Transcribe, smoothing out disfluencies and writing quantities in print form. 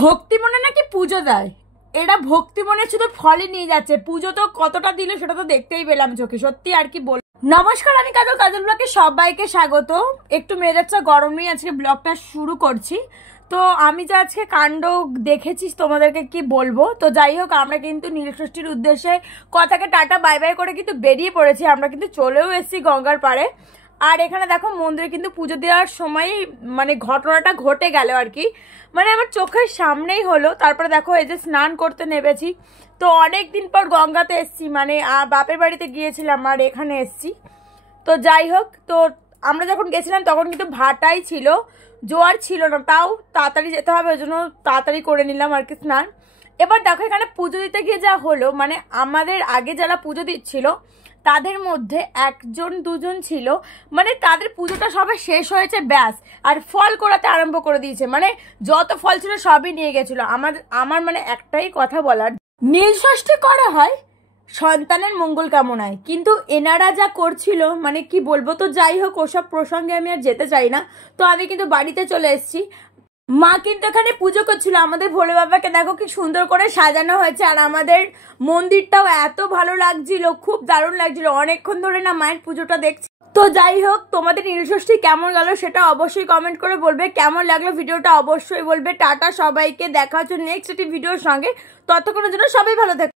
ভক্তি মনে নাকি পুজো দেয়, এরা ভক্তি মনে শুধু ফলই নিয়ে যাচ্ছে। পুজো তো কতটা দিল সেটা তো দেখতেই পেলাম চোখে, সত্যি আর কি বল। নমস্কার, আমি কাজল, কাজল ব্লগে সবাইকে স্বাগত। একটু মেজাজটা গরম নিয়ে আজকে ব্লগটা শুরু করছি। তো আমি যে আজকে কাণ্ড দেখেছি তোমাদেরকে কি বলবো। তো যাই হোক, আমরা কিন্তু নীলষষ্ঠীর উদ্দেশ্যে কথাকে টাটা বাই বাই করে কিন্তু বেরিয়ে পড়েছি। আমরা কিন্তু চলেও এসেছি গঙ্গার পাড়ে। আর এখানে দেখো মন্দিরে কিন্তু পুজো দেওয়ার সময় মানে ঘটনাটা ঘটে গেল আর কি, মানে আমার চোখের সামনেই হলো। তারপরে দেখো এই যে স্নান করতে নেমেছি। তো অনেক দিন পর গঙ্গাতে এসছি, মানে বাপের বাড়িতে গিয়েছিলাম আর এখানে এসছি। তো যাই হোক, তো আমরা যখন গেছিলাম তখন কিন্তু ভাটাই ছিল, জোয়ার ছিল না। তাও তাড়াতাড়ি যেতে হবে, ওই জন্য তাড়াতাড়ি করে নিলাম আর কি স্নান। এবার দেখো এখানে পুজো দিতে গিয়ে যা হলো, মানে আমাদের আগে যারা পুজো দিচ্ছিল তাদের মধ্যে একজন দুজন ছিল, মানে তাদের পুজোটা সবে শেষ হয়েছে ব্যাস, আর ফল কোড়াতে আরম্ভ করে দিয়েছে। মানে যত ফল ছিল সবই নিয়ে গেছিল। আমার মানে একটাই কথা বলার, নীলষষ্ঠী করা হয় সন্তানের মঙ্গল কামনায়, কিন্তু এনারা যা করছিল মানে কি বলবো। তো যাই হোক, ওসব প্রসঙ্গে আমি আর যেতে চাই না। তো আমি কিন্তু বাড়িতে চলে এসেছি। মা কিন্তু এখানে পুজো করছিল। আমাদের ভোলে বাবাকে দেখো কি সুন্দর করে সাজানো হয়েছে, আর আমাদের মন্দিরটাও এত ভালো লাগছিল, খুব দারুণ লাগছিল। অনেকক্ষণ ধরে না মায়ের পুজোটা দেখছি। তো যাই হোক, তোমাদের নীলষষ্ঠী কেমন গেল সেটা অবশ্যই কমেন্ট করে বলবে। কেমন লাগলো ভিডিওটা অবশ্যই বলবে। টাটা সবাইকে, দেখা হচ্ছে নেক্সট একটি ভিডিওর সঙ্গে। ততক্ষণের জন্য সবাই ভালো থেকো।